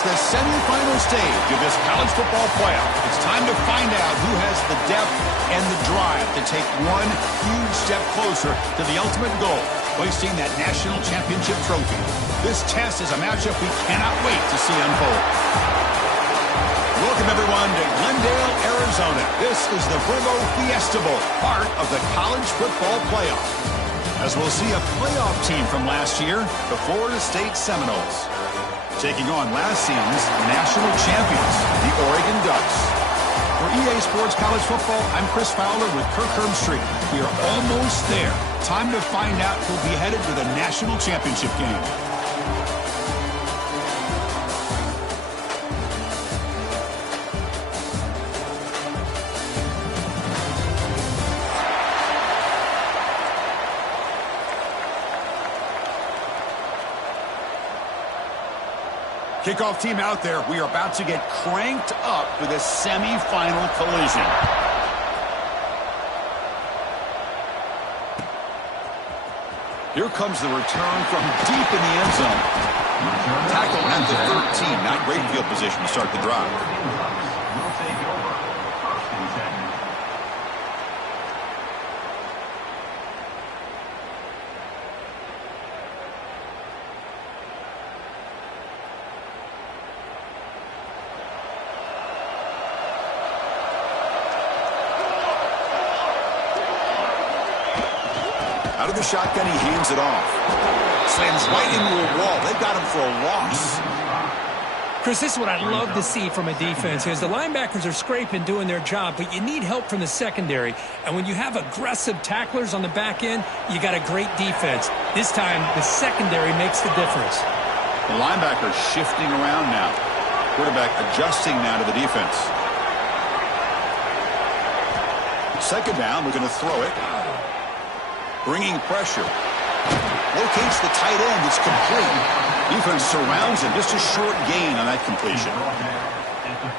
It's the semifinal stage of this college football playoff. It's time to find out who has the depth and the drive to take one huge step closer to the ultimate goal, hoisting that national championship trophy. This test is a matchup we cannot wait to see unfold. Welcome, everyone, to Glendale, Arizona. This is the Bravo Fiesta Bowl, part of the college football playoff. As we'll see a playoff team from last year, the Florida State Seminoles, taking on last season's national champions, the Oregon Ducks. For EA Sports College Football, I'm Chris Fowler with Kirk Herbstreit. We are almost there. Time to find out who'll be headed to the national championship game. Kickoff team out there. We are about to get cranked up with a semifinal collision. Here comes the return from deep in the end zone. Tackle at the 13. Not great field position to start the drive. Out of the shotgun, he hands it off. Slams right into a wall. They've got him for a loss. Chris, this is what I love to see from a defense, is the linebackers are scraping, doing their job, but you need help from the secondary. And when you have aggressive tacklers on the back end, you got a great defense. This time, the secondary makes the difference. The linebackers shifting around now. Quarterback adjusting now to the defense. Second down, we're going to throw it. Bringing pressure. Locates the tight end. It's complete. Defense surrounds him. Just a short gain on that completion.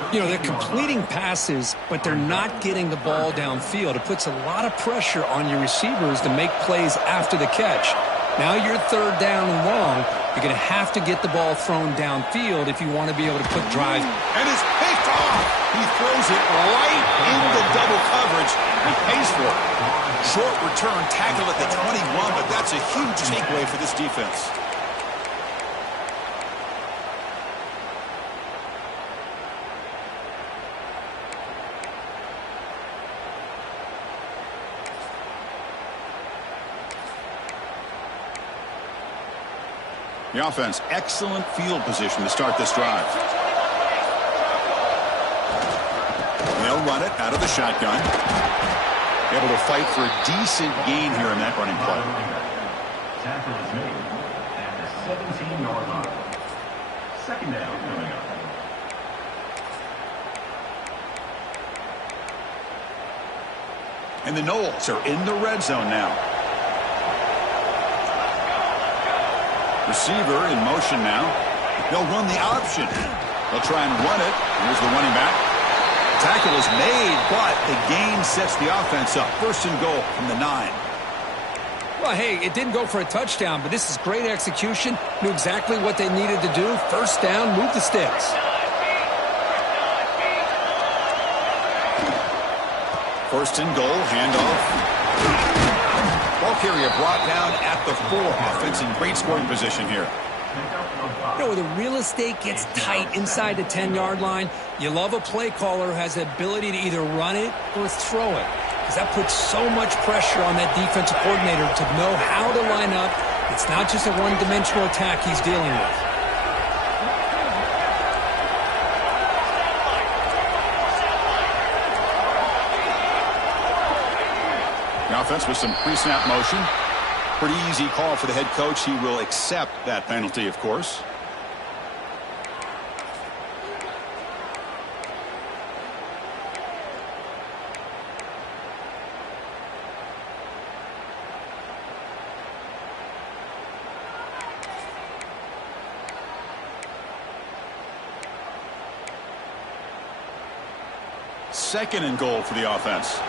You know, they're completing passes, but they're not getting the ball downfield. It puts a lot of pressure on your receivers to make plays after the catch. Now you're third down and long. You're going to have to get the ball thrown downfield if you want to be able to put drive. And it's picked off. He throws it right into double coverage. He pays for it. Short return, tackle at the 21, but that's a huge takeaway for this defense. The offense, excellent field position to start this drive. They'll run it out of the shotgun. Able to fight for a decent gain here in that running play. Tackle is made at the 17-yard line. Second down coming up. And the Noles are in the red zone now. Receiver in motion now. They'll run the option. They'll try and run it. Here's the running back. Tackle is made, but the gain sets the offense up. First and goal from the 9. Well, hey, it didn't go for a touchdown, but this is great execution. Knew exactly what they needed to do. First down, move the sticks. First and goal, handoff. Ball carrier brought down at the 4. Offense in great scoring position here. You know, where the real estate gets tight inside the 10-yard line, you love a play caller who has the ability to either run it or throw it, because that puts so much pressure on that defensive coordinator to know how to line up. It's not just a one-dimensional attack he's dealing with. The offense with some pre-snap motion. Pretty easy call for the head coach. He will accept that penalty, of course. Second and goal for the offense.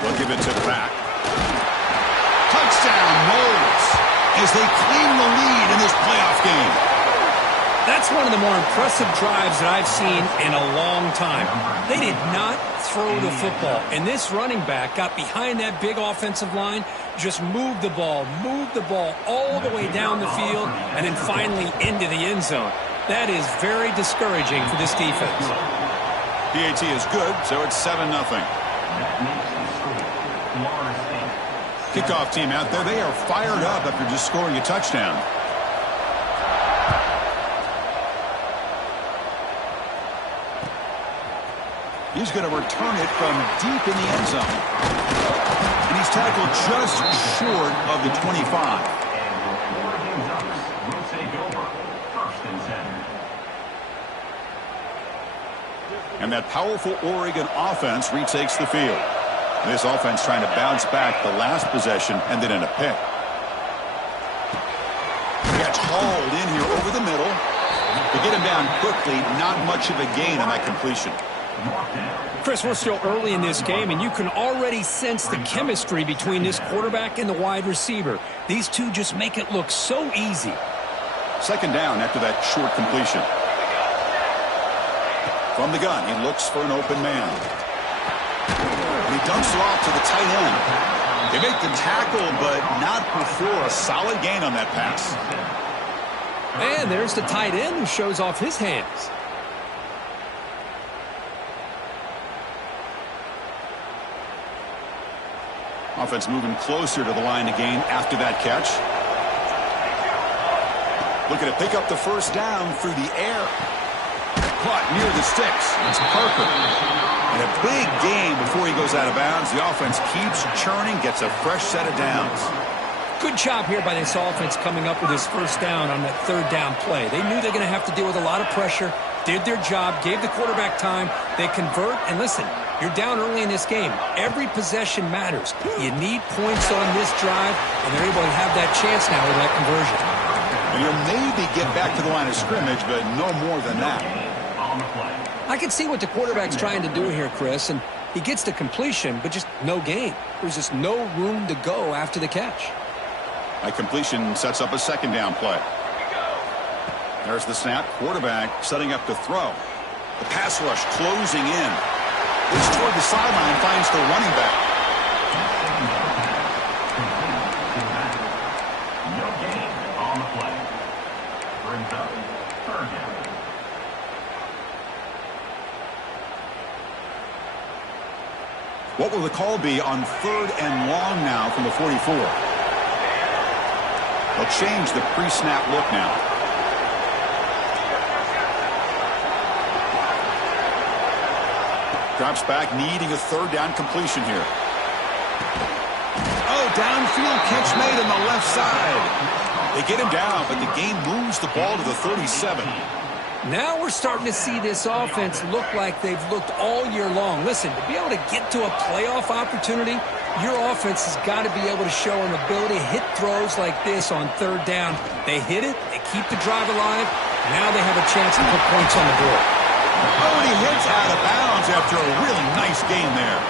They'll give it to the back. Touchdown, Noles. as they claim the lead in this playoff game. That's one of the more impressive drives that I've seen in a long time. They did not throw the football, and this running back got behind that big offensive line, just moved the ball all the way down the field, and then finally into the end zone. That is very discouraging for this defense. PAT is good, so it's 7-0. Kickoff team out there, they are fired up after just scoring a touchdown. He's going to return it from deep in the end zone. And he's tackled just short of the 25. And that powerful Oregon offense retakes the field. This offense trying to bounce back the last possession and then in a pick. Gets hauled in here over the middle. To get him down quickly, not much of a gain on that completion. Chris, we're still early in this game, and you can already sense the chemistry between this quarterback and the wide receiver. These two just make it look so easy. Second down after that short completion. From the gun, he looks for an open man. And he dumps it off to the tight end. They make the tackle, but not before a solid gain on that pass. And there's the tight end who shows off his hands. Offense moving closer to the line of gain after that catch. Looking to pick up the first down through the air. Caught near the sticks. It's Parker. And a big gain before he goes out of bounds. The offense keeps churning, gets a fresh set of downs. Good job here by this offense coming up with his first down on that third down play. They knew they were going to have to deal with a lot of pressure, did their job, gave the quarterback time. They convert, and listen, you're down early in this game. Every possession matters. You need points on this drive, and they're able to have that chance now with that conversion. And you'll maybe get back to the line of scrimmage, but no more than that. I can see what the quarterback's trying to do here, Chris, and he gets the completion, but just no gain. There's just no room to go after the catch. That completion sets up a second down play. There's the snap. Quarterback setting up to throw. The pass rush closing in. Looks toward the sideline, finds the running back. No gain on the play. Brings up third down. What will the call be on third and long now from the 44? They'll change the pre-snap look now. Drops back, needing a third down completion here. Oh, downfield catch made on the left side. They get him down, but the game moves the ball to the 37. Now we're starting to see this offense look like they've looked all year long. Listen, to be able to get to a playoff opportunity, your offense has got to be able to show an ability to hit throws like this on third down. They hit it, they keep the drive alive, now they have a chance to put points on the board. Oh, and he hits out of bounds after a really nice gain there.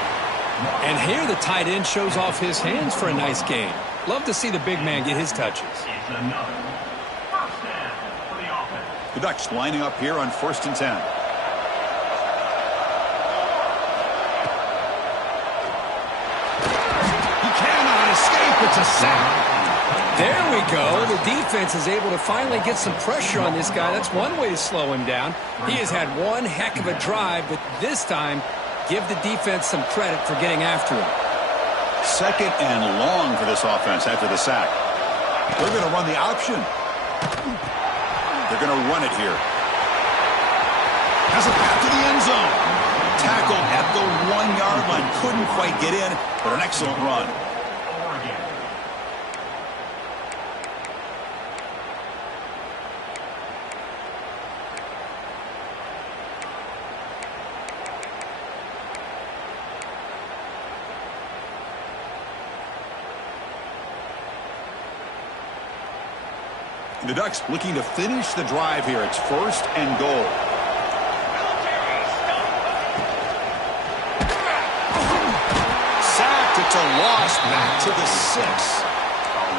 And here the tight end shows off his hands for a nice gain. Love to see the big man get his touches. It's another first down for the offense. The Ducks lining up here on 1st and 10. He cannot escape. It's a sack. There we go. The defense is able to finally get some pressure on this guy. That's one way to slow him down. He has had one heck of a drive, but this time, give the defense some credit for getting after him. Second and long for this offense after the sack. They're going to run the option. They're going to run it here. Has a path to the end zone. Tackled at the 1-yard line. Couldn't quite get in, but an excellent run. The Ducks looking to finish the drive here. It's 1st and goal. Sacked. It's a loss back to the 6.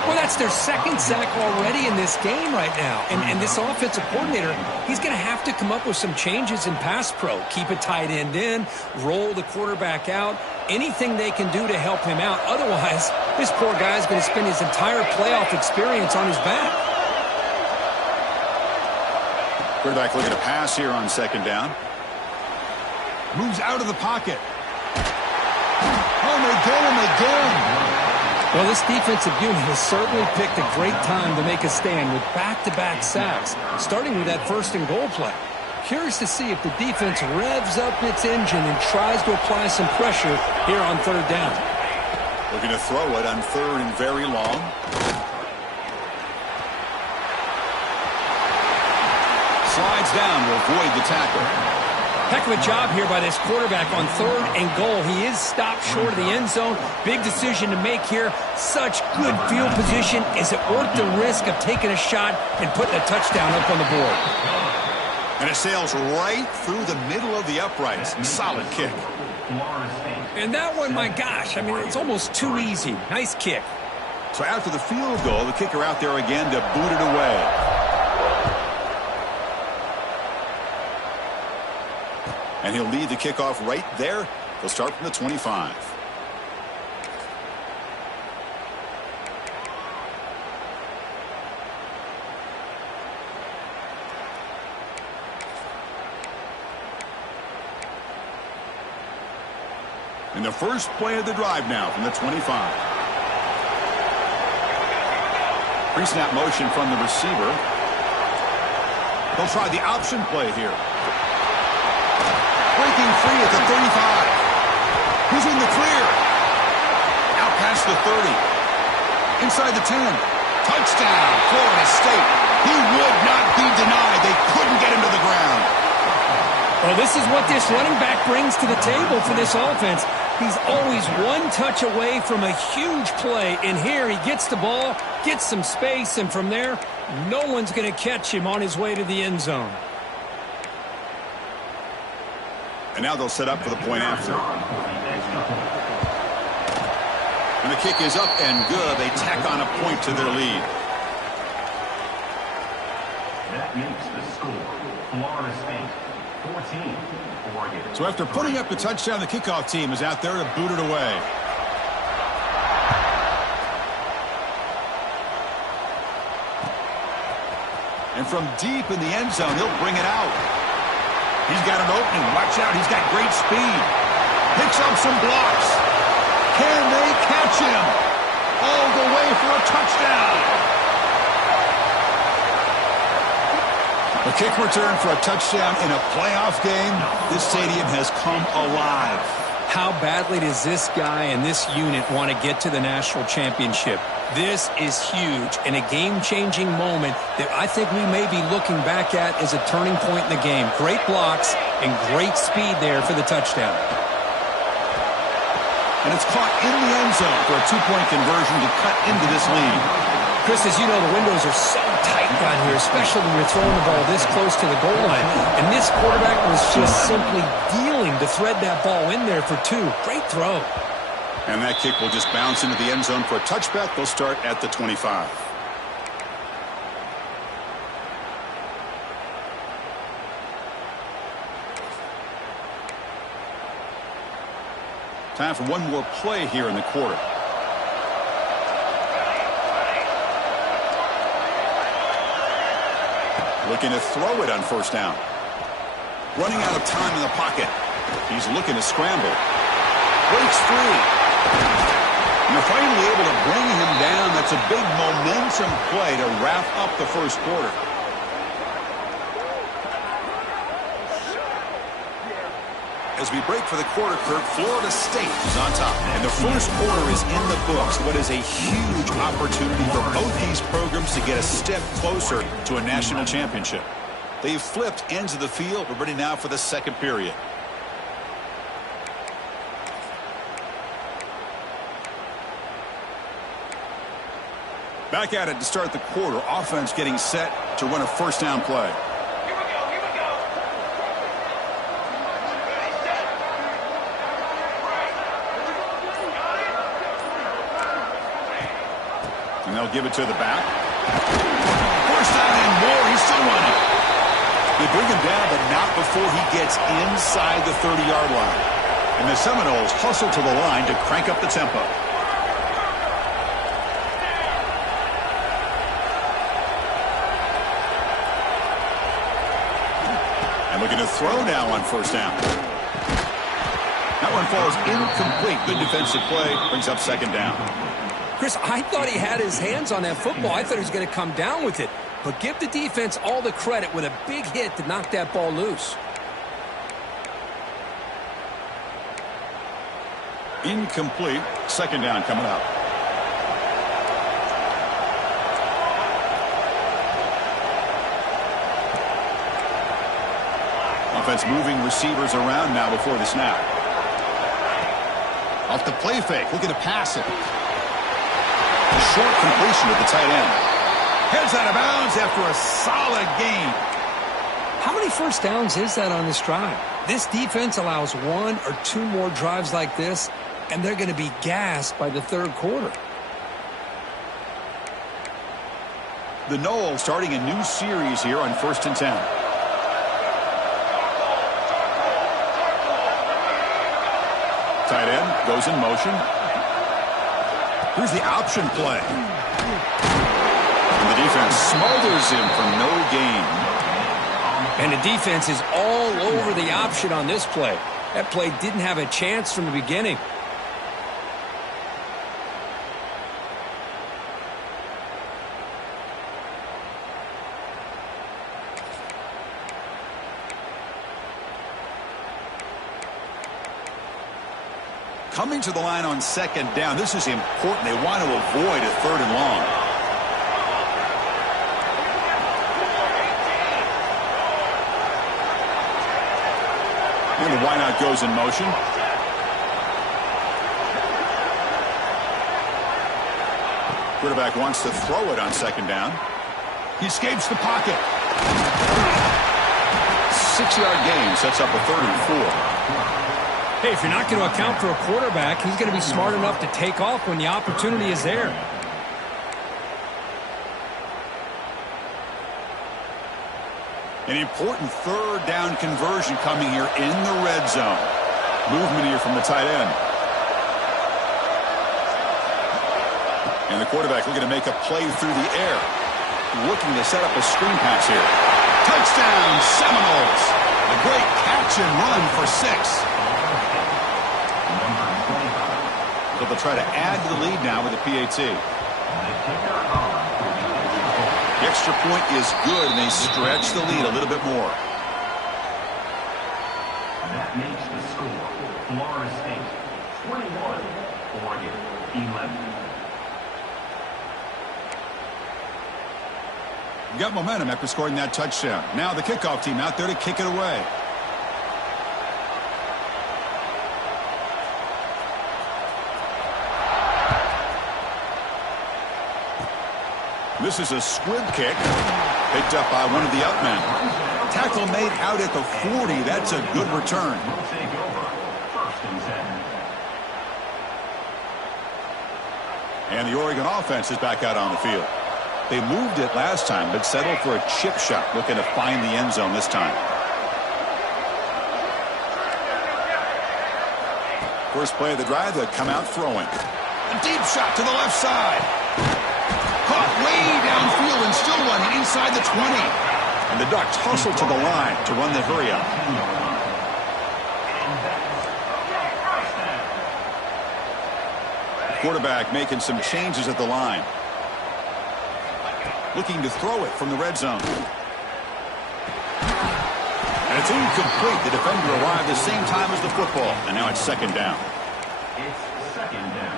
Well, that's their second sack already in this game right now. And this offensive coordinator, he's going to have to come up with some changes in pass pro. Keep a tight end in, roll the quarterback out, anything they can do to help him out. Otherwise, this poor guy's going to spend his entire playoff experience on his back. Quarterback looking to pass here on second down. Moves out of the pocket. Oh, and they get him again. Well, this defensive unit has certainly picked a great time to make a stand with back-to-back sacks, starting with that first and goal play. Curious to see if the defense revs up its engine and tries to apply some pressure here on third down. Looking to throw it on third and very long. Slides down to avoid the tackle. Heck of a job here by this quarterback on third and goal. He is stopped short of the end zone. Big decision to make here. Such good field position. Is it worth the risk of taking a shot and putting a touchdown up on the board? And it sails right through the middle of the uprights. Solid kick. And that one, my gosh, I mean, it's almost too easy. Nice kick. So after the field goal, the kicker out there again to boot it away. And he'll lead the kickoff right there. He'll start from the 25. And the first play of the drive now from the 25. Pre-snap motion from the receiver. They'll try the option play here. Breaking free at the 35. He's in the clear. Out past the 30. Inside the 10. Touchdown, Florida State. He would not be denied. They couldn't get him to the ground. Well, this is what this running back brings to the table for this offense. He's always one touch away from a huge play. And here he gets the ball, gets some space, and from there, no one's going to catch him on his way to the end zone. And now they'll set up for the point after. And the kick is up and good. They tack on a point to their lead. That makes the score. Florida State 14. Oregon. So after putting up the touchdown, the kickoff team is out there to boot it away. And from deep in the end zone, he'll bring it out. He's got an opening. Watch out. He's got great speed. Picks up some blocks. Can they catch him? All the way for a touchdown. A kick return for a touchdown in a playoff game. This stadium has come alive. How badly does this guy and this unit want to get to the national championship? This is huge and a game-changing moment that I think we may be looking back at as a turning point in the game. Great blocks and great speed there for the touchdown. And it's caught in the end zone for a two-point conversion to cut into this lead. Chris, as you know, the windows are so tight down here, especially when you're throwing the ball this close to the goal line. And this quarterback was just simply dealing to thread that ball in there for two. Great throw. And that kick will just bounce into the end zone for a touchback. They'll start at the 25. Time for one more play here in the quarter. Looking to throw it on first down. Running out of time in the pocket. He's looking to scramble. Breaks free. And they're finally able to bring him down. That's a big momentum play to wrap up the first quarter. As we break for the quarter, Kirk, Florida State is on top. And the first quarter is in the books. What is a huge opportunity for both these programs to get a step closer to a national championship. They've flipped ends of the field. We're ready now for the second period. Back at it to start the quarter. Offense getting set to run a first down play. And they'll give it to the back. First down and more. He's still running. They bring him down, but not before he gets inside the 30-yard line. And the Seminoles hustle to the line to crank up the tempo. And looking to throw now on first down. That one falls incomplete. Good defensive play. Brings up second down. Chris, I thought he had his hands on that football. I thought he was going to come down with it. But give the defense all the credit with a big hit to knock that ball loose. Incomplete. Second down coming up. Offense moving receivers around now before the snap. Off the play fake. Looking to pass it. A short completion to the tight end. Heads out of bounds after a solid gain. How many first downs is that on this drive? This defense allows one or two more drives like this, and they're going to be gassed by the third quarter. The Noles starting a new series here on 1st and 10. Tight end goes in motion. Here's the option play. And the defense smothers him for no gain. And the defense is all over the option on this play. That play didn't have a chance from the beginning. Coming to the line on second down. This is important. They want to avoid a third and long. And the wideout goes in motion. Quarterback wants to throw it on second down. He escapes the pocket. 6-yard gain sets up a 3rd and 4. Hey, if you're not going to account for a quarterback, he's going to be smart enough to take off when the opportunity is there. An important third down conversion coming here in the red zone. Movement here from the tight end. And the quarterback looking to make a play through the air. Looking to set up a screen pass here. Touchdown, Seminoles. A great catch and run for 6. So they'll try to add to the lead now with a PAT. The extra point is good, and they stretch the lead a little bit more. That makes the score Florida State 21, Oregon 11. You got momentum after scoring that touchdown. Now the kickoff team out there to kick it away. This is a squib kick picked up by one of the up men. Tackle made out at the 40. That's a good return. We'll take over 1st and 10. And the Oregon offense is back out on the field. They moved it last time, but settled for a chip shot, looking to find the end zone this time. First play of the drive, they'll come out throwing. A deep shot to the left side. Caught way downfield and still running inside the 20. And the Ducks hustle to the line to run the hurry up. Quarterback making some changes at the line. Looking to throw it from the red zone. And it's incomplete. The defender arrived the same time as the football. And now it's second down. It's second down.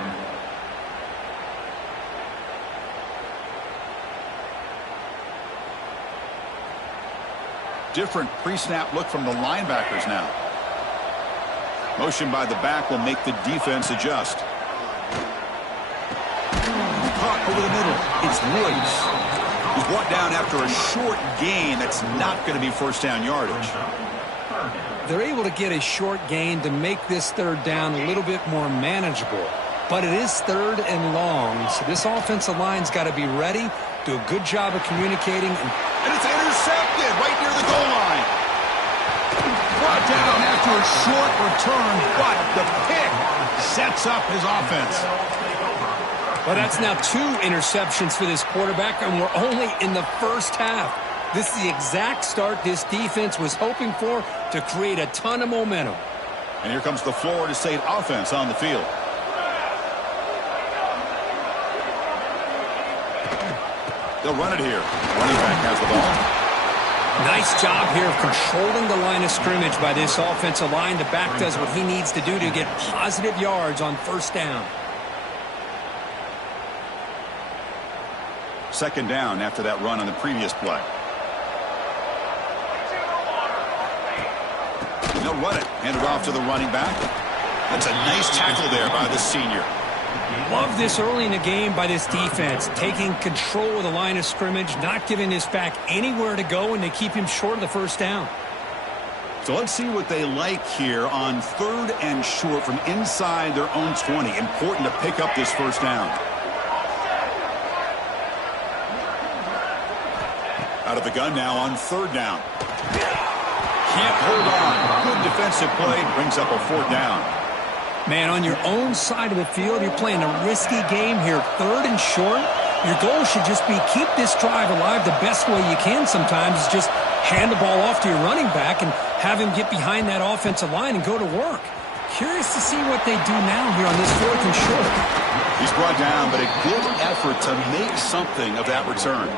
Different pre-snap look from the linebackers now. Motion by the back will make the defense adjust. Caught over the middle. It's Woods. He's brought down after a short gain. That's not going to be first down yardage. They're able to get a short gain to make this third down a little bit more manageable. but it is 3rd and long, so this offensive line's got to be ready, do a good job of communicating. And it's intercepted right near the goal line. Brought down after a short return, but the pick sets up his offense. Well, that's now 2 interceptions for this quarterback, and we're only in the first half. This is the exact start this defense was hoping for to create a ton of momentum. And here comes the Florida State offense on the field. They'll run it here. Running back has the ball. Nice job here of controlling the line of scrimmage by this offensive line. The back does what he needs to do to get positive yards on 1st down. 2nd down after that run on the previous play. They'll run it. Hand it off to the running back. That's a nice tackle there by the senior. Love this early in the game by this defense, taking control of the line of scrimmage, not giving this back anywhere to go, and they keep him short of the 1st down. So let's see what they like here on 3rd and short from inside their own 20. Important to pick up this 1st down. Out of the gun now on 3rd down. Can't hold on. Good defensive play. Brings up a 4th down. Man, on your own side of the field, you're playing a risky game here. 3rd and short. Your goal should just be keep this drive alive the best way you can sometimes is just hand the ball off to your running back and have him get behind that offensive line and go to work. Curious to see what they do now here on this 4th and short. He's brought down, but a good effort to make something of that return.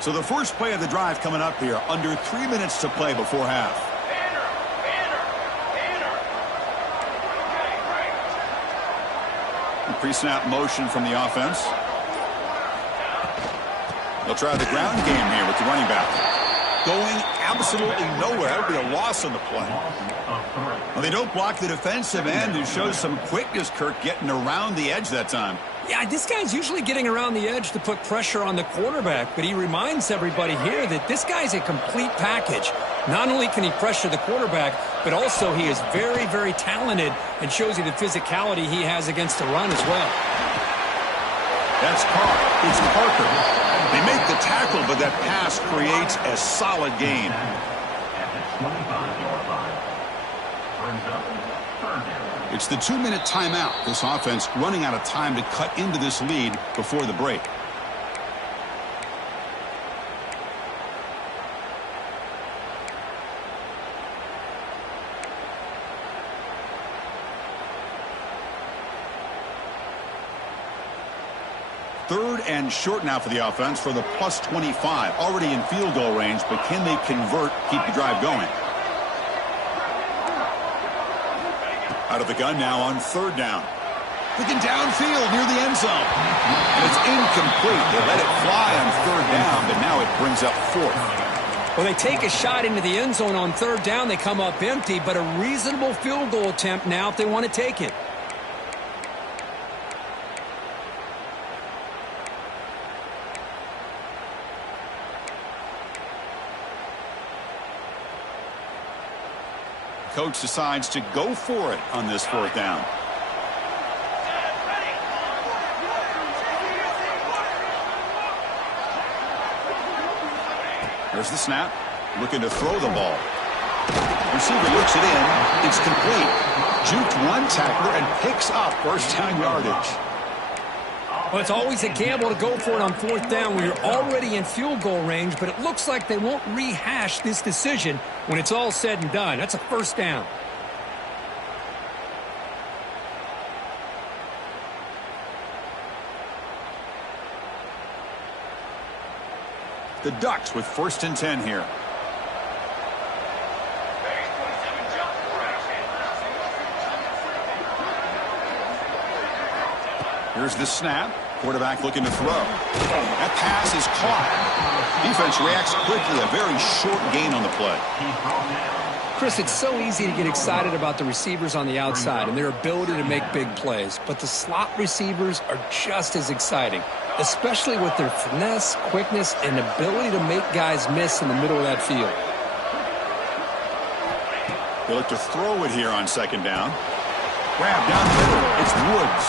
So the first play of the drive coming up here, under 3 minutes to play before half. Pre-snap motion from the offense. They'll try the ground game here with the running back. Going absolutely nowhere. That would be a loss on the play. Well, they don't block the defensive end and shows some quickness, Kirk, getting around the edge that time. Yeah, this guy's usually getting around the edge to put pressure on the quarterback, but he reminds everybody here that this guy's a complete package. Not only can he pressure the quarterback, but also he is very, very talented and shows you the physicality he has against the run as well. That's Carr. It's Parker. They make the tackle, but that pass creates a solid gain. It's the 2-minute timeout. This offense running out of time to cut into this lead before the break. Third and short now for the offense for the plus 25. Already in field goal range, but can they convert, keep the drive going? Out of the gun now on 3rd down. Looking downfield near the end zone. And it's incomplete. They let it fly on 3rd down, but now it brings up 4th. Well, they take a shot into the end zone on 3rd down. They come up empty, but a reasonable field goal attempt now if they want to take it. Coach decides to go for it on this 4th down. There's the snap. Looking to throw the ball. Receiver looks it in. It's complete. Juked one tackler and picks up 1st down yardage. Well, it's always a gamble to go for it on 4th down when you're already in field goal range, but it looks like they won't rehash this decision when it's all said and done. That's a 1st down. The Ducks with 1st and 10 here. Here's the snap. Quarterback looking to throw. That pass is caught. Defense reacts quickly. A very short gain on the play. Chris, it's so easy to get excited about the receivers on the outside and their ability to make big plays, but the slot receivers are just as exciting, especially with their finesse, quickness, and ability to make guys miss in the middle of that field. They look to throw it here on second down. Grab down the middle. It's Woods.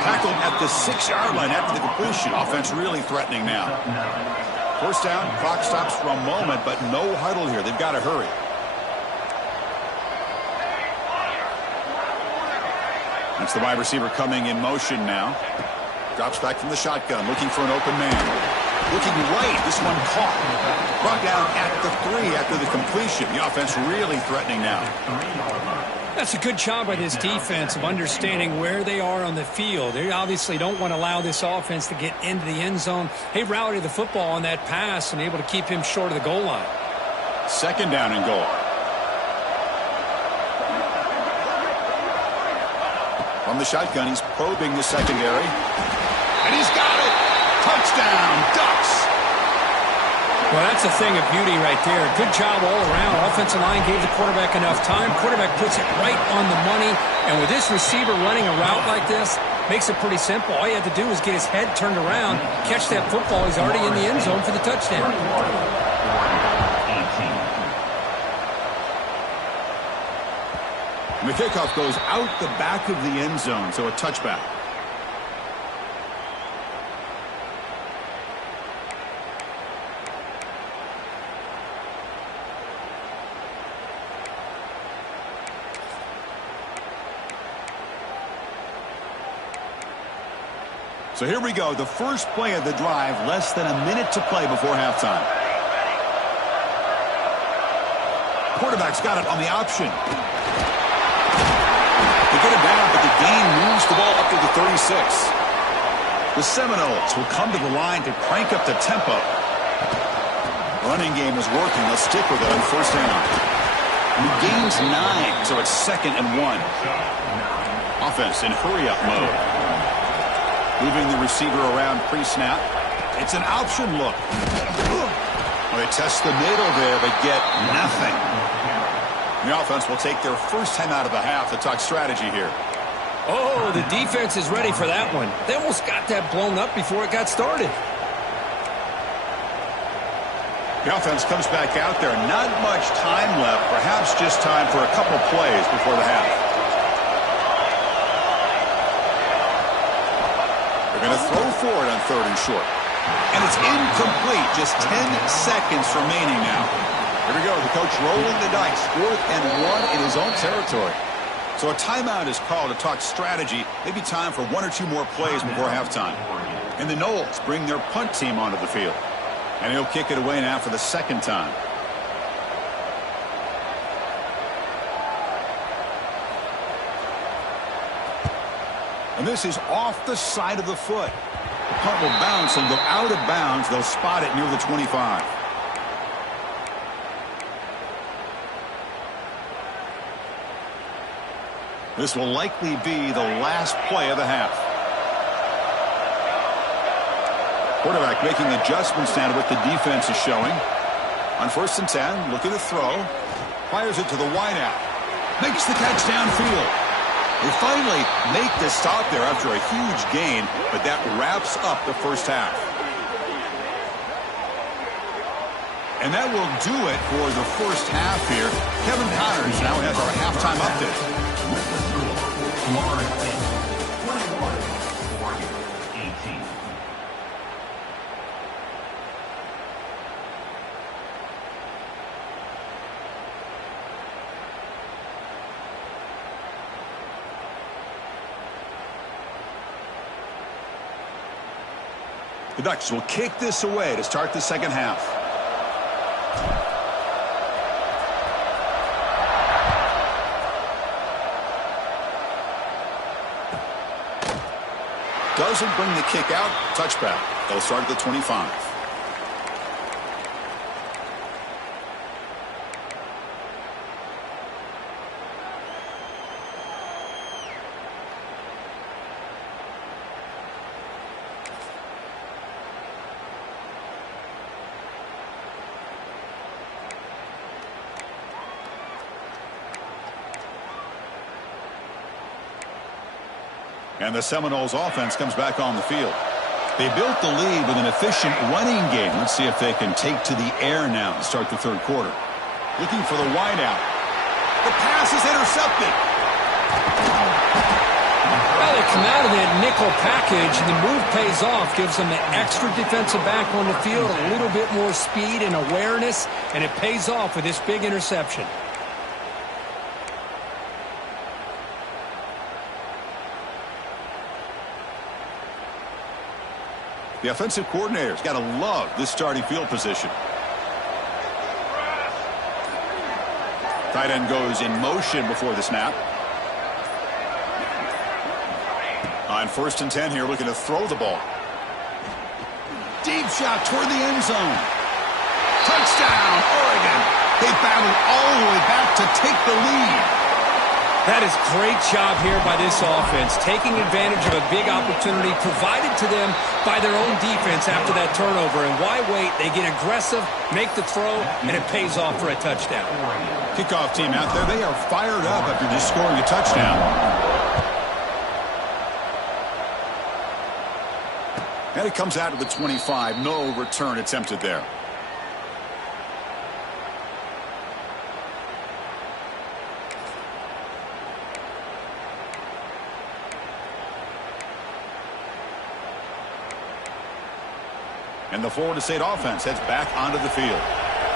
Tackled at the 6-yard line after the completion. Offense really threatening now. First down, clock stops for a moment, but no huddle here. They've got to hurry. That's the wide receiver coming in motion now. Drops back from the shotgun, looking for an open man. Looking right, this one caught. Brought down at the 3 after the completion. The offense really threatening now. That's a good job by this defense of understanding where they are on the field. They obviously don't want to allow this offense to get into the end zone. They rallied the football on that pass and able to keep him short of the goal line. Second down and goal. From the shotgun, he's probing the secondary. And he's got it! Touchdown, Ducks! Well, that's a thing of beauty right there. Good job all around. Offensive line gave the quarterback enough time. Quarterback puts it right on the money. And with this receiver running a route like this, makes it pretty simple. All you have to do is get his head turned around, catch that football. He's already in the end zone for the touchdown. And the kickoff goes out the back of the end zone, so a touchback. So here we go, the first play of the drive, less than a minute to play before halftime. Quarterback's got it on the option. They get it down, but the gain moves the ball up to the 36. The Seminoles will come to the line to crank up the tempo. Running game is working. They'll stick with it on first down. He gains 9, so it's 2nd and 1. Offense in hurry-up mode. Moving the receiver around pre-snap. It's an option look. Well, they test the middle there, but get nothing. The offense will take their first time out of the half to talk strategy here. Oh, the defense is ready for that one. They almost got that blown up before it got started. The offense comes back out there. Not much time left. Perhaps just time for a couple plays before the half. They're going to throw forward on 3rd and short. And it's incomplete. Just 10 seconds remaining now. Here we go. The coach rolling the dice. 4th and 1 in his own territory. So a timeout is called to talk strategy. Maybe time for 1 or 2 more plays before halftime. And the Noles bring their punt team onto the field. And he'll kick it away now for the 2nd time. And this is off the side of the foot. The punt will bounce and go out of bounds. They'll spot it near the 25. This will likely be the last play of the half. Quarterback making adjustments now to what the defense is showing. On 1st and 10, looking to throw. Fires it to the wideout. Makes the catch downfield. They finally make the stop there after a huge gain, but that wraps up the first half. And that will do it for the first half here. Kevin Connors now has our halftime update. The Ducks will kick this away to start the second half. Doesn't bring the kick out. Touchback. They'll start at the 25. And the Seminoles offense comes back on the field. They built the lead with an efficient running game. Let's see if they can take to the air now to start the 3rd quarter. Looking for the wideout. The pass is intercepted. Well, they come out of that nickel package, and the move pays off, gives them an extra defensive back on the field, a little bit more speed and awareness, and it pays off with this big interception. The offensive coordinator's got to love this starting field position. Tight end goes in motion before the snap. On 1st and 10 here, looking to throw the ball. Deep shot toward the end zone. Touchdown, Oregon. They battled all the way back to take the lead. That is great job here by this offense, taking advantage of a big opportunity provided to them by their own defense after that turnover. And why wait? They get aggressive, make the throw, and it pays off for a touchdown. Kickoff team out there, they are fired up after just scoring a touchdown. And it comes out to the 25. No return attempted there. And the Florida State offense heads back onto the field.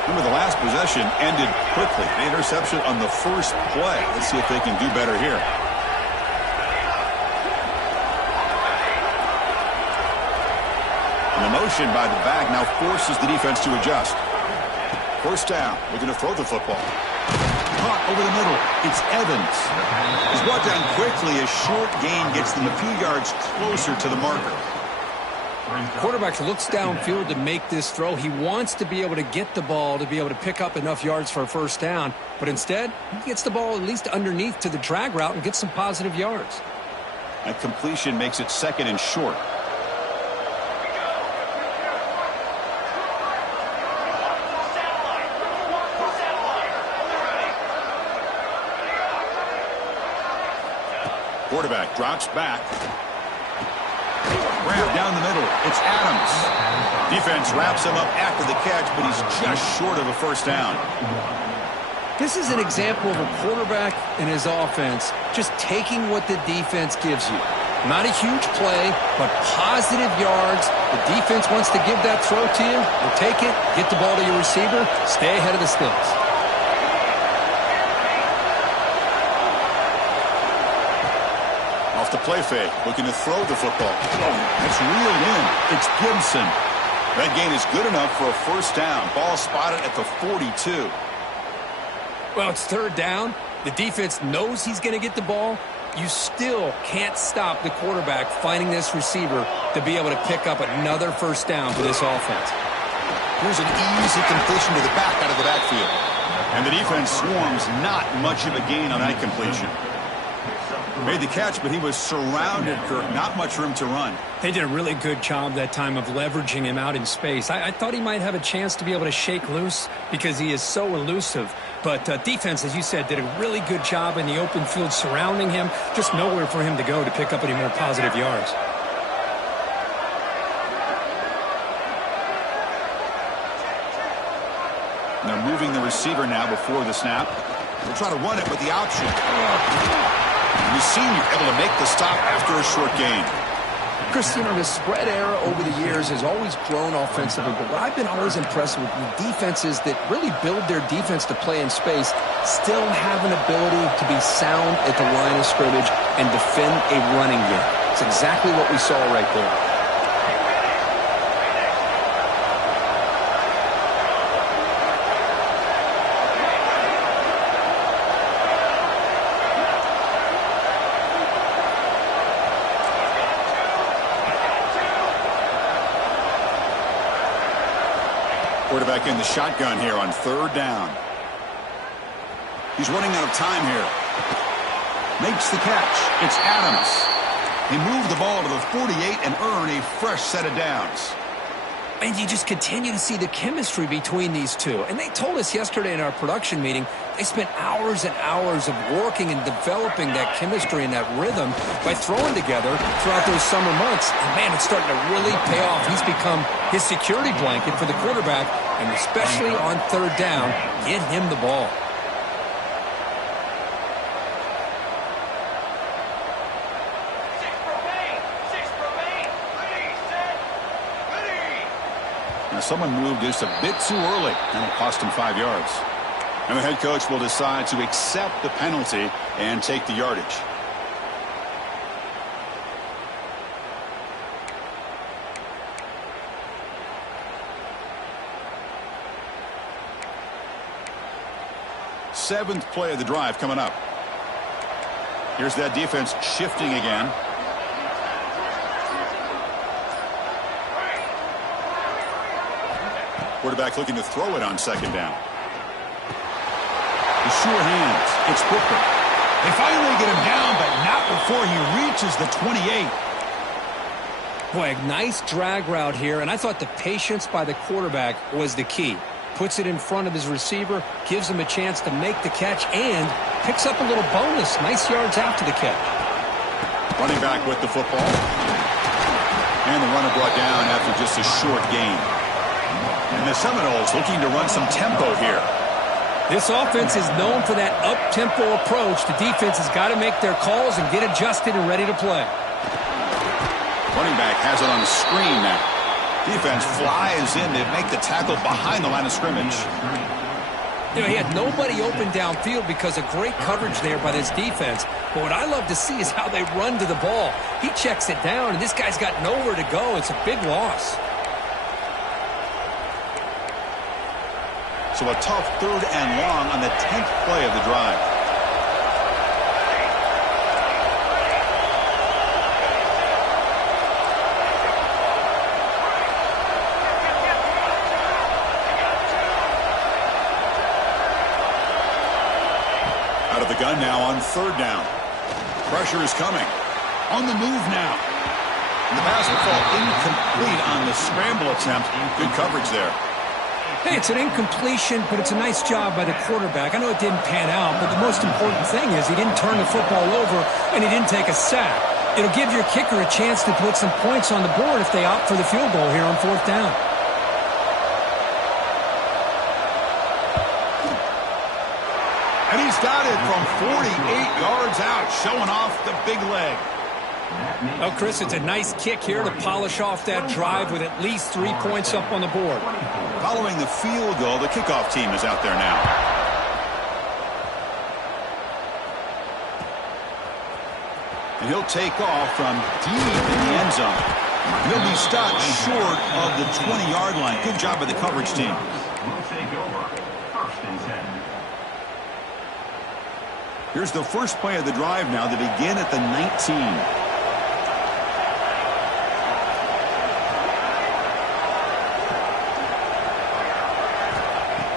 Remember, the last possession ended quickly. The interception on the first play. Let's see if they can do better here. And the motion by the back now forces the defense to adjust. 1st down, looking to throw the football. Caught over the middle. It's Evans. He's brought down quickly. A short gain gets them a few yards closer to the marker. Quarterback looks downfield to make this throw. He wants to be able to get the ball to be able to pick up enough yards for a 1st down. But instead, he gets the ball at least underneath to the drag route and gets some positive yards. That completion makes it 2nd and short. Quarterback drops back. Wrap down the middle. It's Adams. Defense wraps him up after the catch, but he's just short of a 1st down. This is an example of a quarterback and his offense just taking what the defense gives you. Not a huge play, but positive yards. The defense wants to give that throw to you. You'll take it, get the ball to your receiver, stay ahead of the sticks. Off the play fake, looking to throw the football. That's reeled in. It's Gibson. That gain is good enough for a 1st down. Ball spotted at the 42. Well, it's 3rd down. The defense knows he's going to get the ball. You still can't stop the quarterback finding this receiver to be able to pick up another 1st down for this offense. Here's an easy completion to the back out of the backfield. And the defense swarms not much of a gain on that completion. Made the catch, but he was surrounded, Kirk. Not much room to run. They did a really good job that time of leveraging him out in space. I thought he might have a chance to be able to shake loose because he is so elusive. But defense, as you said, did a really good job in the open field surrounding him. Just nowhere for him to go to pick up any more positive yards. And they're moving the receiver now before the snap. They'll try to run it with the option. And the senior able to make the stop after a short gain. Chris, the spread era over the years has always grown offensively, but what I've been always impressed with the defenses that really build their defense to play in space still have an ability to be sound at the line of scrimmage and defend a running game. It's exactly what we saw right there. Quarterback in the shotgun here on 3rd down. He's running out of time here. Makes the catch. It's Adams. He moved the ball to the 48 and earned a fresh set of downs. And you just continue to see the chemistry between these two. And they told us yesterday in our production meeting, they spent hours and hours of working and developing that chemistry and that rhythm by throwing together throughout those summer months. And, man, it's starting to really pay off. He's become his security blanket for the quarterback, and especially on 3rd down, get him the ball. Now someone moved just a bit too early, and it'll cost him 5 yards. And the head coach will decide to accept the penalty and take the yardage. Seventh play of the drive coming up. Here's that defense shifting again. Quarterback looking to throw it on second down. The sure hands. It's Booker. They finally get him down, but not before he reaches the 28. Boy, a nice drag route here, and I thought the patience by the quarterback was the key. Puts it in front of his receiver, gives him a chance to make the catch, and picks up a little bonus. Nice yards after the catch. Running back with the football. And the runner brought down after just a short gain. And the Seminoles looking to run some tempo here. This offense is known for that up-tempo approach. The defense has got to make their calls and get adjusted and ready to play. Running back has it on the screen now. Defense flies in to make the tackle behind the line of scrimmage. You know, he had nobody open downfield because of great coverage there by this defense. But what I love to see is how they run to the ball. He checks it down, and this guy's got nowhere to go. It's a big loss. So a tough 3rd and long on the 10th play of the drive. Out of the gun now on 3rd down. Pressure is coming. On the move now. And the pass will fall incomplete on the scramble attempt. Good coverage there. Hey, it's an incompletion, but it's a nice job by the quarterback. I know it didn't pan out, but the most important thing is he didn't turn the football over and he didn't take a sack. It'll give your kicker a chance to put some points on the board if they opt for the field goal here on 4th down. And he's got it from 48 yards out, showing off the big leg. Oh, Chris, it's a nice kick here to polish off that drive with at least 3 points up on the board. Following the field goal, the kickoff team is out there now. And he'll take off from deep in the end zone. He'll be stopped short of the 20-yard line. Good job by the coverage team. Here's the first play of the drive now to begin at the 19.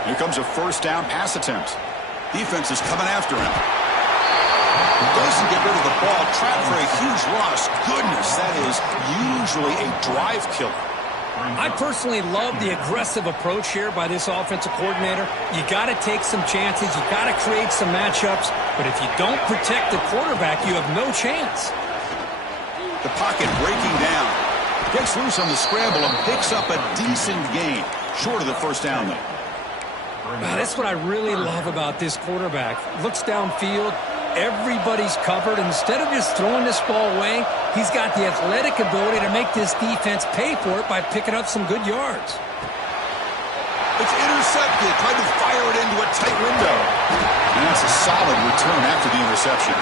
Here comes a 1st down pass attempt. Defense is coming after him. Doesn't get rid of the ball. Trapped for a huge loss. Goodness, that is usually a drive killer. I personally love the aggressive approach here by this offensive coordinator. You got to take some chances. You got to create some matchups. But if you don't protect the quarterback, you have no chance. The pocket breaking down. Gets loose on the scramble and picks up a decent gain. Short of the 1st down, though. That's what I really love about this quarterback. Looks downfield. Everybody's covered. Instead of just throwing this ball away, he's got the athletic ability to make this defense pay for it by picking up some good yards. It's intercepted. Tried to fire it into a tight window. And that's a solid return after the interception.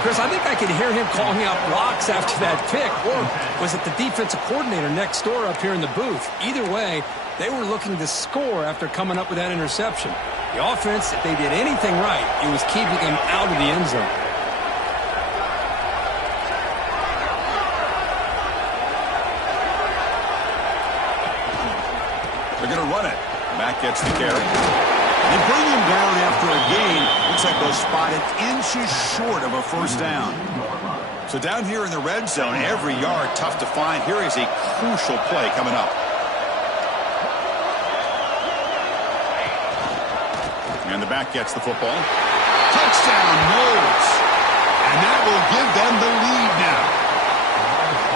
Chris, I think I could hear him calling out blocks after that pick. Or was it the defensive coordinator next door up here in the booth? Either way, they were looking to score after coming up with that interception. The offense, if they did anything right, it was keeping him out of the end zone. They're going to run it. Mack gets the carry. They bring him down after a gain. Looks like they'll spot it inches short of a 1st down. So down here in the red zone, every yard tough to find. Here is a crucial play coming up. And the back gets the football. Touchdown, Knowles. And that will give them the lead now.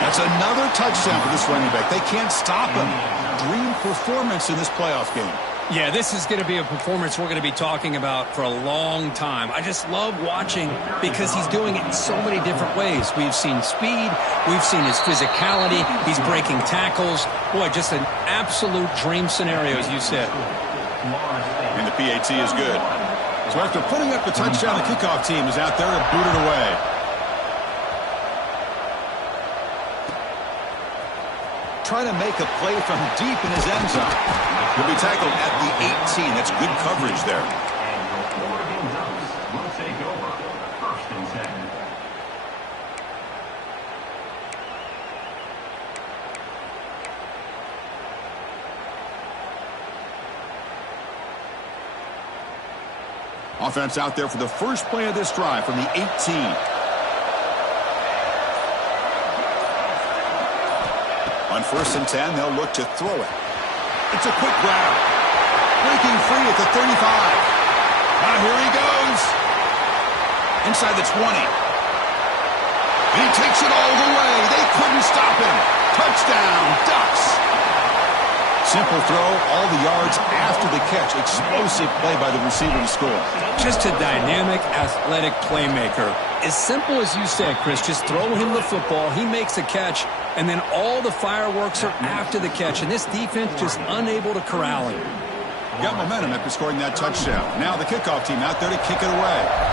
That's another touchdown for this running back. They can't stop him. Dream performance in this playoff game. Yeah, this is going to be a performance we're going to be talking about for a long time. I just love watching because he's doing it in so many different ways. We've seen speed. We've seen his physicality. He's breaking tackles. Boy, just an absolute dream scenario, as you said. And the PAT is good. So after putting up the touchdown, the kickoff team is out there to boot it away. Trying to make a play from deep in his end zone. He'll be tackled at the 18. That's good coverage there. And your Oregon Ducks will take over 1st and 10. Offense out there for the first play of this drive from the 18. On 1st and 10, they'll look to throw it. It's a quick grab. Breaking free at the 35. Now here he goes. Inside the 20. And he takes it all the way. They couldn't stop him. Touchdown, Ducks. Simple throw, all the yards after the catch. Explosive play by the receiver to score. Just a dynamic, athletic playmaker. As simple as you said, Chris, just throw him the football. He makes a catch, and then all the fireworks are after the catch. And this defense just unable to corral him. Got momentum after scoring that touchdown. Now the kickoff team out there to kick it away.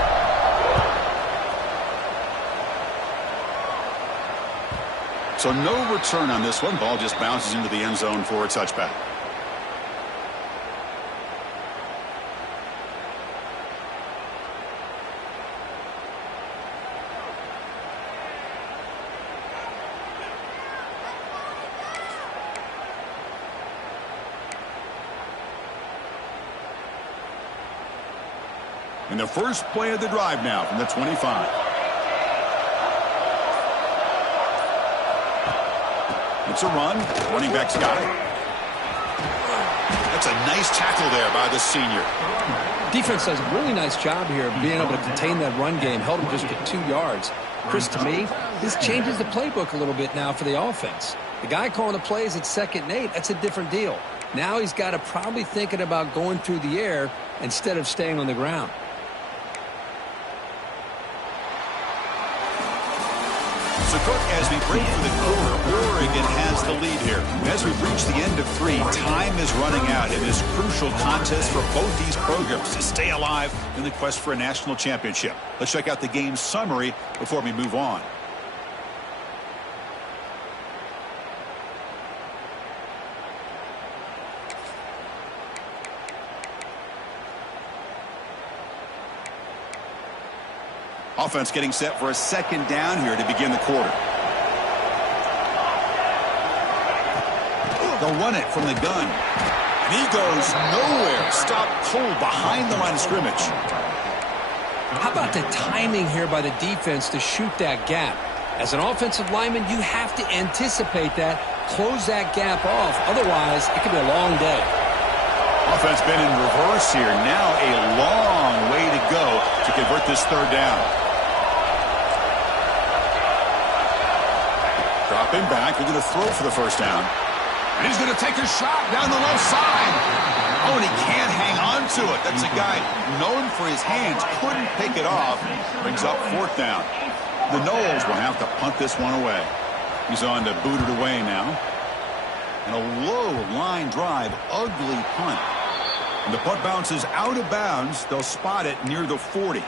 So no return on this one. Ball just bounces into the end zone for a touchback. And the first play of the drive now from the 25. It's a run. Running back's got it. That's a nice tackle there by the senior. Defense does a really nice job here of being able to contain that run game. Held him just to 2 yards. Chris, to me, this changes the playbook a little bit now for the offense. The guy calling the plays at 2nd and 8, that's a different deal. Now he's got to probably thinking about going through the air instead of staying on the ground. So, Cook, as we break for the quarter, Oregon has the lead here. As we've reached the end of 3, time is running out in this crucial contest for both these programs to stay alive in the quest for a national championship. Let's check out the game summary before we move on. Offense getting set for a 2nd down here to begin the quarter. They'll run it from the gun. And he goes nowhere. Stopped cold behind the line of scrimmage. How about the timing here by the defense to shoot that gap? As an offensive lineman, you have to anticipate that, close that gap off. Otherwise, it could be a long day. Offense been in reverse here. Now a long way to go to convert this 3rd down. Dropping back. They're going to throw for the 1st down. And he's going to take a shot down the left side. Oh, and he can't hang on to it. That's a guy known for his hands. Couldn't pick it off. Brings up 4th down. The Noles will have to punt this one away. He's on to boot it away now. And a low line drive. Ugly punt. And the punt bounces out of bounds. They'll spot it near the 40.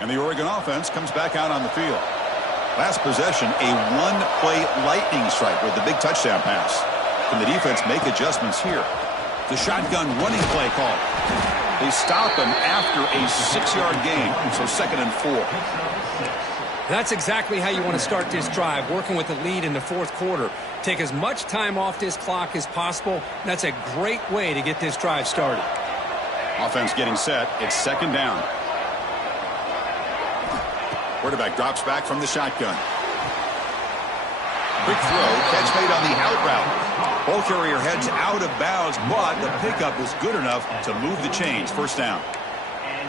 And the Oregon offense comes back out on the field. Last possession, a 1-play lightning strike with the big touchdown pass. Can the defense make adjustments here? The shotgun running play call. They stop him after a 6-yard gain, so 2nd and 4. That's exactly how you want to start this drive, working with the lead in the 4th quarter. Take as much time off this clock as possible. That's a great way to get this drive started. Offense getting set. It's 2nd down. Quarterback drops back from the shotgun. Quick throw, catch made on the out route. Ball carrier heads out of bounds, but the pickup is good enough to move the chains. 1st down.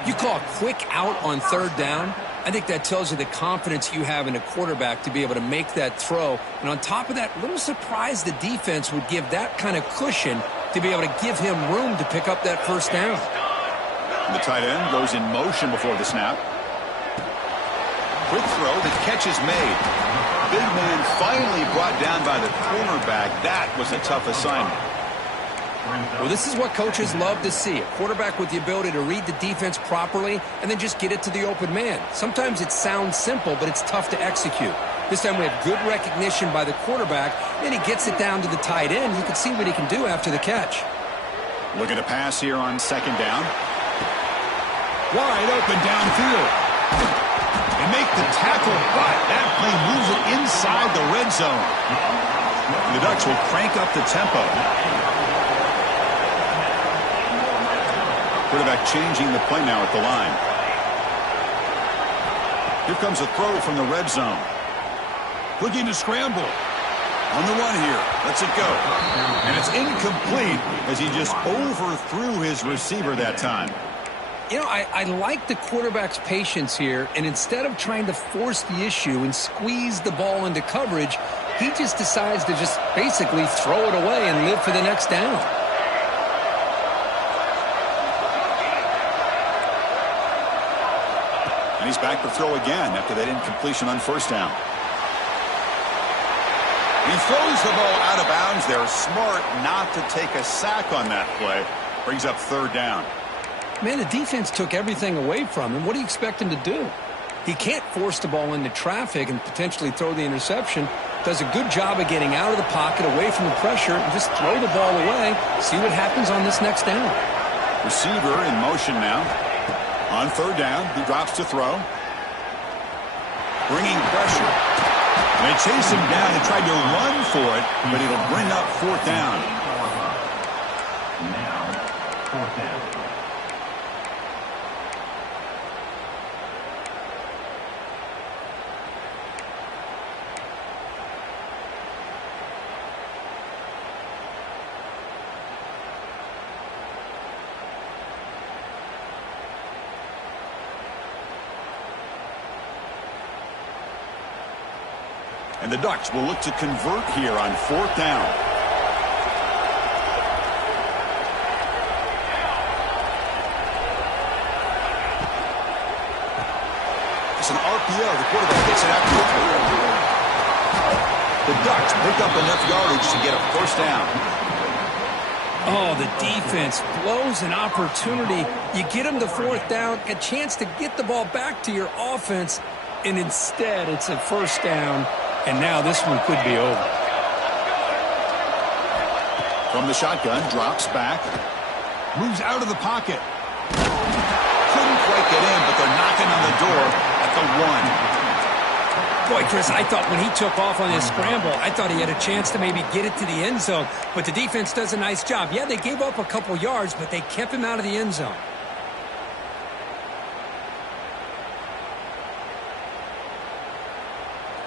You call a quick out on 3rd down? I think that tells you the confidence you have in a quarterback to be able to make that throw. And on top of that, a little surprised the defense would give that kind of cushion to be able to give him room to pick up that first down. The tight end goes in motion before the snap. Quick throw, the catch is made. Big man finally brought down by the cornerback. That was a tough assignment. Well, this is what coaches love to see. A quarterback with the ability to read the defense properly and then just get it to the open man. Sometimes it sounds simple, but it's tough to execute. This time we have good recognition by the quarterback, and he gets it down to the tight end. You can see what he can do after the catch. Looking to pass here on second down. Wide open downfield. They make the tackle, but that play moves it inside the red zone. The Ducks will crank up the tempo. Quarterback changing the play now at the line. Here comes a throw from the red zone. Looking to scramble. On the run here. Lets it go. And it's incomplete as he just overthrew his receiver that time. You know, I like the quarterback's patience here, and instead of trying to force the issue and squeeze the ball into coverage, he just decides to just basically throw it away and live for the next down. And he's back to throw again after that incompletion on first down. He throws the ball out of bounds there. Smart not to take a sack on that play. Brings up third down. Man, the defense took everything away from him. What do you expect him to do? He can't force the ball into traffic and potentially throw the interception. Does a good job of getting out of the pocket, away from the pressure, and just throw the ball away. See what happens on this next down. Receiver in motion now. On third down, he drops to throw. Bringing pressure. They chase him down and tried to run for it, but it'll bring up fourth down. Now, fourth down. And the Ducks will look to convert here on fourth down. It's an RPO. The quarterback gets it out quickly. The Ducks pick up enough yardage to get a first down. Oh, the defense blows an opportunity. You get them to fourth down, a chance to get the ball back to your offense, and instead it's a first down. And now this one could be over. From the shotgun, drops back. Moves out of the pocket. Couldn't quite get in, but they're knocking on the door at the 1. Boy, Chris, I thought when he took off on his scramble, I thought he had a chance to maybe get it to the end zone. But the defense does a nice job. Yeah, they gave up a couple yards, but they kept him out of the end zone.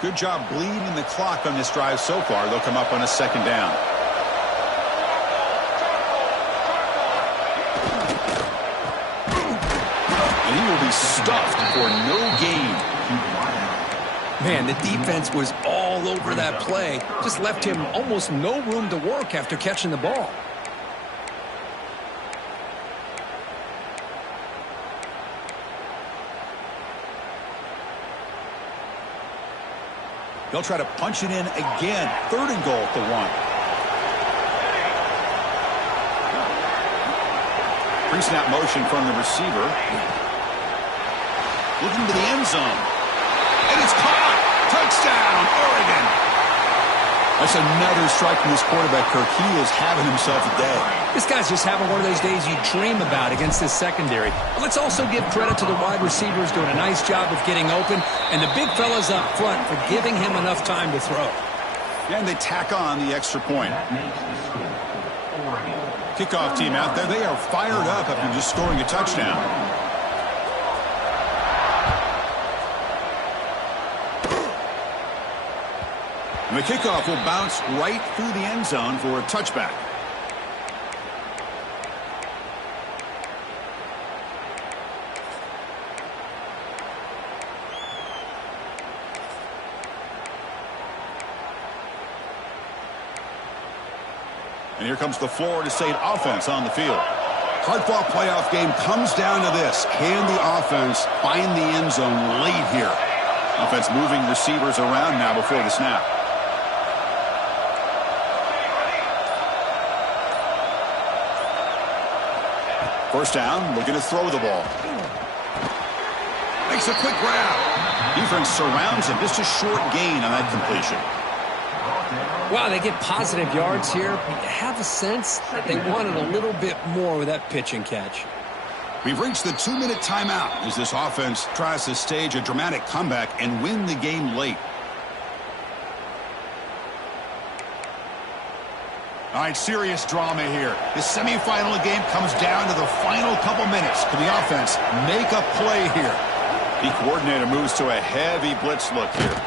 Good job bleeding the clock on this drive so far. They'll come up on a second down. And he will be stuffed for no gain. Man, the defense was all over that play. Just left him almost no room to work after catching the ball. They'll try to punch it in again. Third and goal at the 1. Pre-snap motion from the receiver. Looking to the end zone. And it's caught. Touchdown, Oregon. That's another strike from this quarterback, Kirk. He is having himself a day. This guy's just having one of those days you dream about against this secondary. But let's also give credit to the wide receivers doing a nice job of getting open, and the big fellas up front for giving him enough time to throw. And they tack on the extra point. Kickoff team out there, they are fired up after just scoring a touchdown. And the kickoff will bounce right through the end zone for a touchback. And here comes the Florida State offense on the field. Hard-fought playoff game comes down to this. Can the offense find the end zone late here? Offense moving receivers around now before the snap. First down, looking to throw the ball. Makes a quick grab. Defense surrounds him. Just a short gain on that completion. Wow, they get positive yards here, but you have a sense that they wanted a little bit more with that pitch and catch. We've reached the 2-minute timeout as this offense tries to stage a dramatic comeback and win the game late. All right, serious drama here. The semifinal game comes down to the final couple minutes. Can the offense make a play here? The coordinator moves to a heavy blitz look here.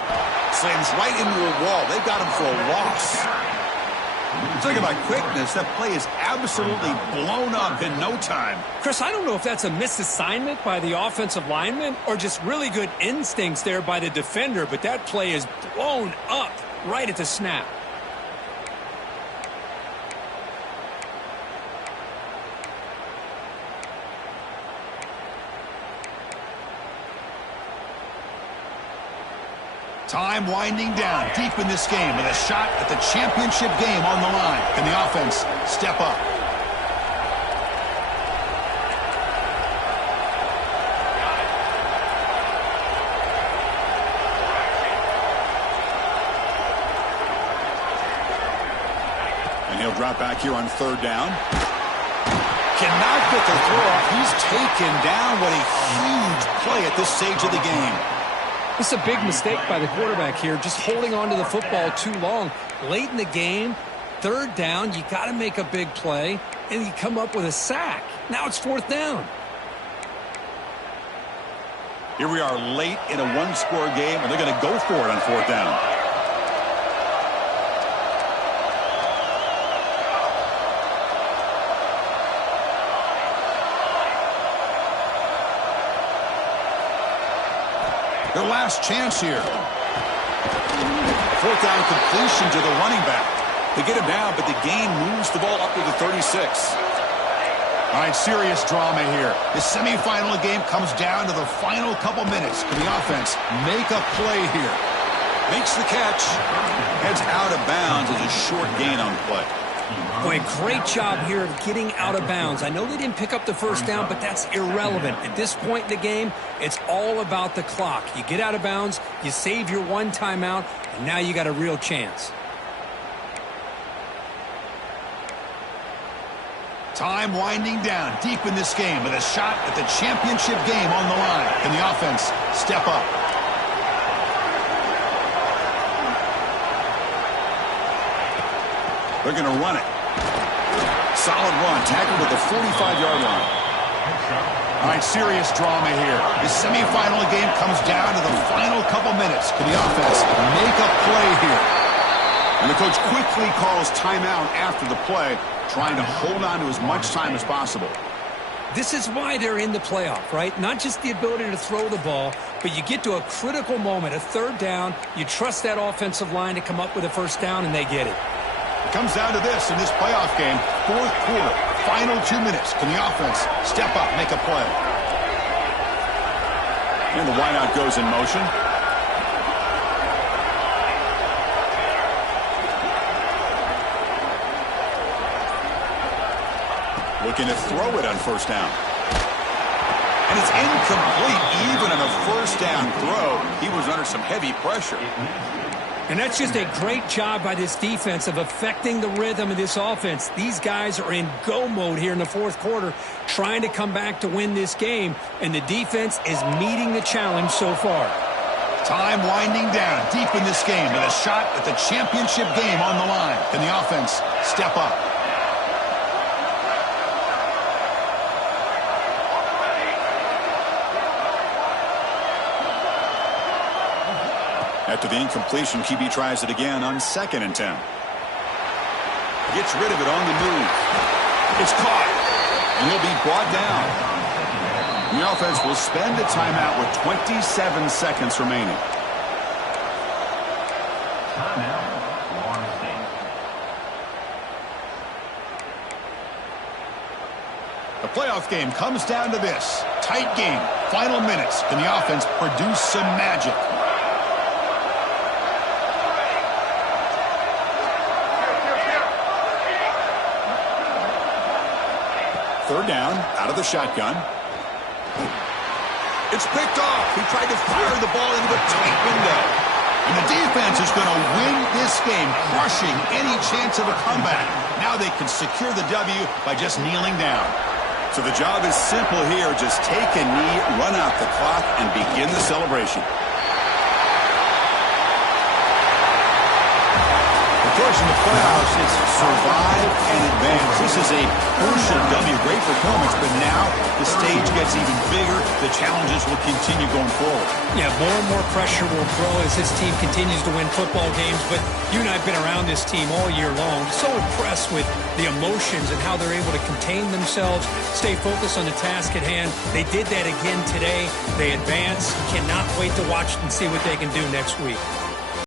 Slams right into a wall. They've got him for a loss. Talking about quickness, that play is absolutely blown up in no time. Chris, I don't know if that's a misassignment by the offensive lineman or just really good instincts there by the defender, but that play is blown up right at the snap. Time winding down deep in this game with a shot at the championship game on the line. Can the offense step up? And he'll drop back here on third down. Cannot get the throw off. He's taken down. What a huge play at this stage of the game. This is a big mistake by the quarterback here, just holding on to the football too long. Late in the game, third down, you got to make a big play, and you come up with a sack. Now it's fourth down. Here we are late in a one-score game, and they're going to go for it on fourth down. Their last chance here. Fourth down completion to the running back. They get him down, but the gain moves the ball up to the 36. All right, serious drama here. The semifinal game comes down to the final couple minutes. Can the offense make a play here? Makes the catch. Heads out of bounds as a short gain on the play. Boy, great job here of getting out of bounds. I know they didn't pick up the first down, but that's irrelevant. At this point in the game, it's all about the clock. You get out of bounds, you save your one timeout, and now you got a real chance. Time winding down deep in this game with a shot at the championship game on the line. Can the offense step up? They're going to run it. Solid run, tackled at the 45-yard line. All right, serious drama here. The semifinal game comes down to the final couple minutes. Can the offense make a play here? And the coach quickly calls timeout after the play, trying to hold on to as much time as possible. This is why they're in the playoff, right? Not just the ability to throw the ball, but you get to a critical moment, a third down. You trust that offensive line to come up with a first down, and they get it. It comes down to this in this playoff game. Fourth quarter, final 2 minutes. Can the offense step up, make a play? And the wideout goes in motion. Looking to throw it on first down. And it's incomplete even on a first down throw. He was under some heavy pressure. And that's just a great job by this defense of affecting the rhythm of this offense. These guys are in go mode here in the fourth quarter, trying to come back to win this game, and the defense is meeting the challenge so far. Time winding down deep in this game with a shot at the championship game on the line. Can the offense step up? After the incompletion, QB tries it again on 2nd and 10. Gets rid of it on the move. It's caught, and he'll be brought down. The offense will spend a timeout with 27 seconds remaining. The playoff game comes down to this. Tight game. Final minutes. Can the offense produce some magic? Third down, out of the shotgun. It's picked off. He tried to fire the ball into a tight window. And the defense is going to win this game, crushing any chance of a comeback. Now they can secure the W by just kneeling down. So the job is simple here. Just take a knee, run out the clock, and begin the celebration. Of course, in the playoffs, it's survive and advance. This is a crucial W. Great performance, but now the stage gets even bigger. The challenges will continue going forward. Yeah, more and more pressure will grow as this team continues to win football games. But you and I have been around this team all year long. So impressed with the emotions and how they're able to contain themselves, stay focused on the task at hand. They did that again today. They advance. Cannot wait to watch and see what they can do next week.